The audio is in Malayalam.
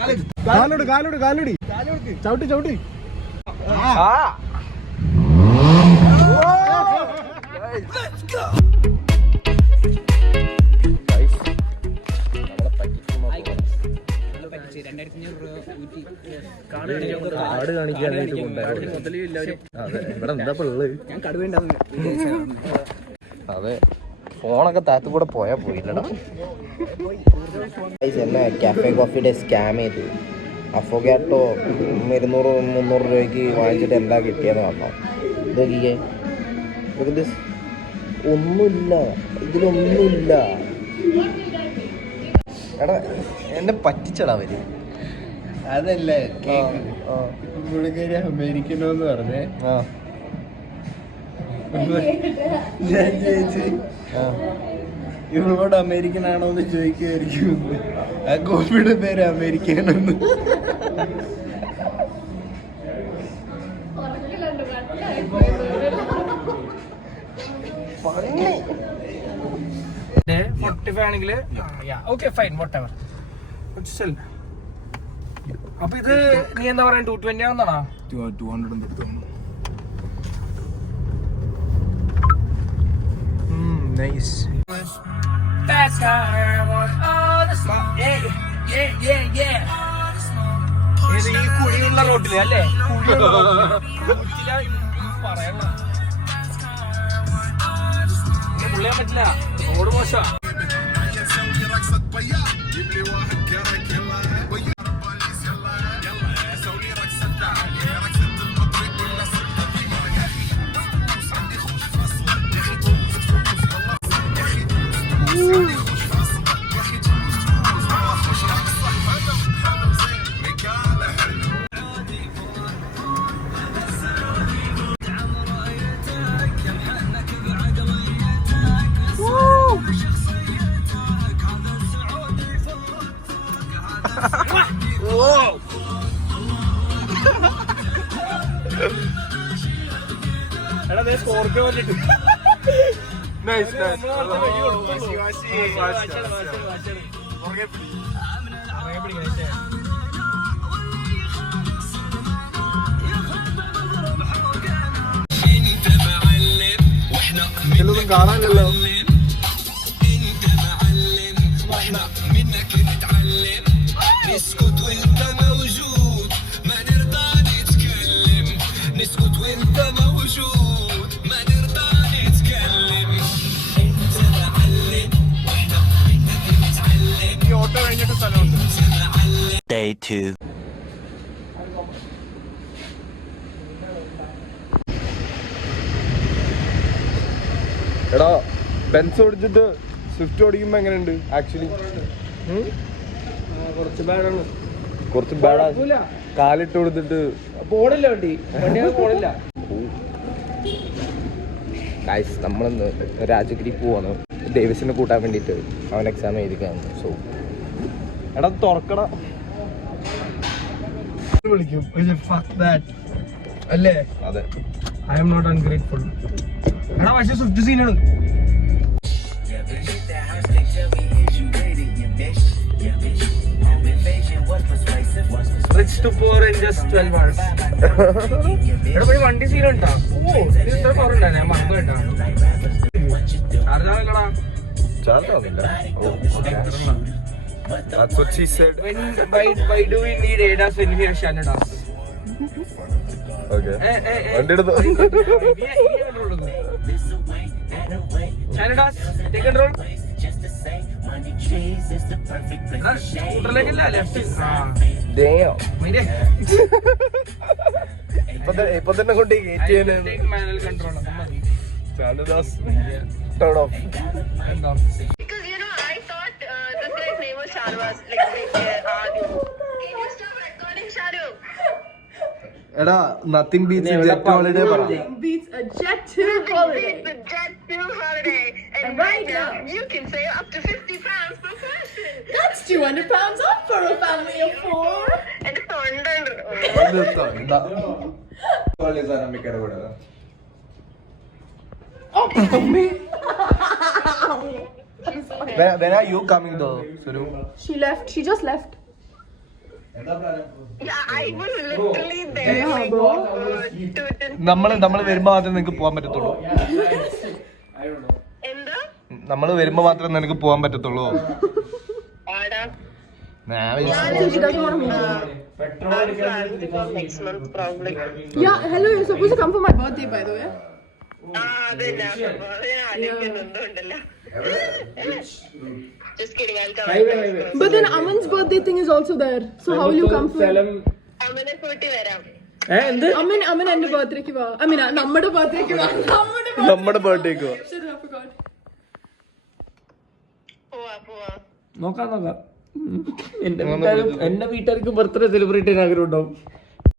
കാലോടി ചവിട്ടി കാട് കാണിക്കാനായിട്ട് ഇവിടെ എന്താ ഉള്ളത്? അതെ, ഫോണൊക്കെ താത്തു കൂടെ പോയാ പോയില്ലടാ. എന്നെ കാഫേ കോഫിയുടെ സ്കാം ചെയ്തു. അഫോഗാട്ടോ 200-300 രൂപയ്ക്ക് വാങ്ങിച്ചിട്ട് എന്താ കിട്ടിയെന്ന് പറഞ്ഞോ. ഇതൊക്കെ ഒന്നുമില്ല, ഇതിലൊന്നുമില്ല. എടാ എന്നെ പറ്റിച്ചടാ അവര്. അതല്ലേ പുള്ളിക്കാരി അമേരിക്കനോ എന്ന് പറഞ്ഞേ. ഞാൻ ചോദിച്ചു ഇവളോട് അമേരിക്കൻ ആണോ എന്ന് ചോദിക്കുമായിരിക്കും. ആ കോപ്പിയുടെ പേര് അമേരിക്കനെന്ന്. ആണെങ്കില് അപ്പൊ ഇത് നീ എന്താ പറയാ 220 ആണെന്നാണോ? 200 nice. ഈ കുഴിയുള്ള റോട്ടില് അല്ലേ? പറയാൻ പറ്റില്ല, റോഡ് മോശം. എടാ സ്കോർപ്പിയോ വന്നിട്ട് ഇതിലൊന്നും കാണാനില്ലല്ലോ. نسكت وانت موجود ما نرضى نتكلم نسكت وانت موجود ما نرضى نتكلم انت معلم واحنا منك نتعلم ഈ ഓട്ടോ കഴിഞ്ഞിട്ട് സ്ഥലമുണ്ട്. Day 2. എടാ ബെൻസ് ഓടിച്ചിട്ട് സ്വിഫ്റ്റ് ഓടിക്കുമ്പോ എങ്ങനെയുണ്ട് ആക്ച്വലി? കുറച്ച് ബാഡാ. കാലിട്ട് കൊടുത്തിട്ട് പോണില്ല വണ്ടി പോണില്ല. ഗൈസ് നമ്മളിന്ന് രാജഗിരി പോവാണ് ഡേവിസിനെ കൂട്ടാൻ വേണ്ടിയിട്ട്. അവൻ എക്സാം എഴുതിക്കാണ്. സോ എടാ തുറക്കട വിളിക്കും അല്ലേ? അതെ, ഐ എം നോട്ട് അൺഗ്രേറ്റ്ഫുൾ. എടാ പക്ഷേ സ്വിഫ്റ്റ് സീനാണ്. Rich to poor in just 12 hours. എടാ പോയി വണ്ടി സീനുണ്ടാ? ഓ ഇത് ഇത്ര കുറവുണ്ടാ? ഞാൻ മറന്നു കേട്ടാ. ചാർജാണല്ലടാ. That's what she said. Why do we need ADAS when we have Shanadas? Okay. വണ്ടി എടുത്തു. Shanadas, take control. സ്കൂട്ടറിലേക്കല്ല, ലെഫ്റ്റ്. ഇപ്പൊ തന്നെ കൊണ്ട് മാനുവൽ കൺട്രോൾ മതി. Shanadas turn off. Because I thought this guy's name was Sharwas. Like, can you stop recording, Sharu? എടാ നത്തിങ് ബീറ്റ്സ് ജെറ്റ് ഹോളിഡേ പറ. Nothing beats a Jet 2 holiday. The Jet 2 holiday. And right now, you can save up to £50 per person. That's £200 off for a family of 4. And it's When are you coming though, Suru? She left. She just left. Yeah, I was literally there. Like, നമ്മള് വരുമ്പോ മാത്രമേ നിനക്ക് പോകാൻ പറ്റത്തുള്ളൂ. എന്താ? നമ്മള് വരുമ്പോ മാത്രമേ നിനക്ക് പോകാൻ പറ്റത്തുള്ളൂ. ആടാ? She doesn't want to meet you. Next month probably. Yeah, hello, you're supposed to come for my birthday, by the way. അതന്നെ ആലോചിക്കുന്നുണ്ടല്ലോ. Just kidding, I'll come. But then Aman's birthday thing is also there. So how will you come for? അമ്മനെ കൂട്ടി വരാം. എന്ത് Aman എന്റെ ബർത്ത്ഡേക്ക് വാ. I mean, നമ്മുടെ ബർത്ത്ഡേക്ക് വാ. നമ്മുടെ ബർത്ത്ഡേക്ക് Shut up, God. പോവാ. നോക്കാം എന്റെ വീട്ടുകാർക്ക് ബർത്ത്ഡേ സെലിബ്രേറ്റ് ചെയ്യാൻ ആഗ്രഹം ഉണ്ടാവും.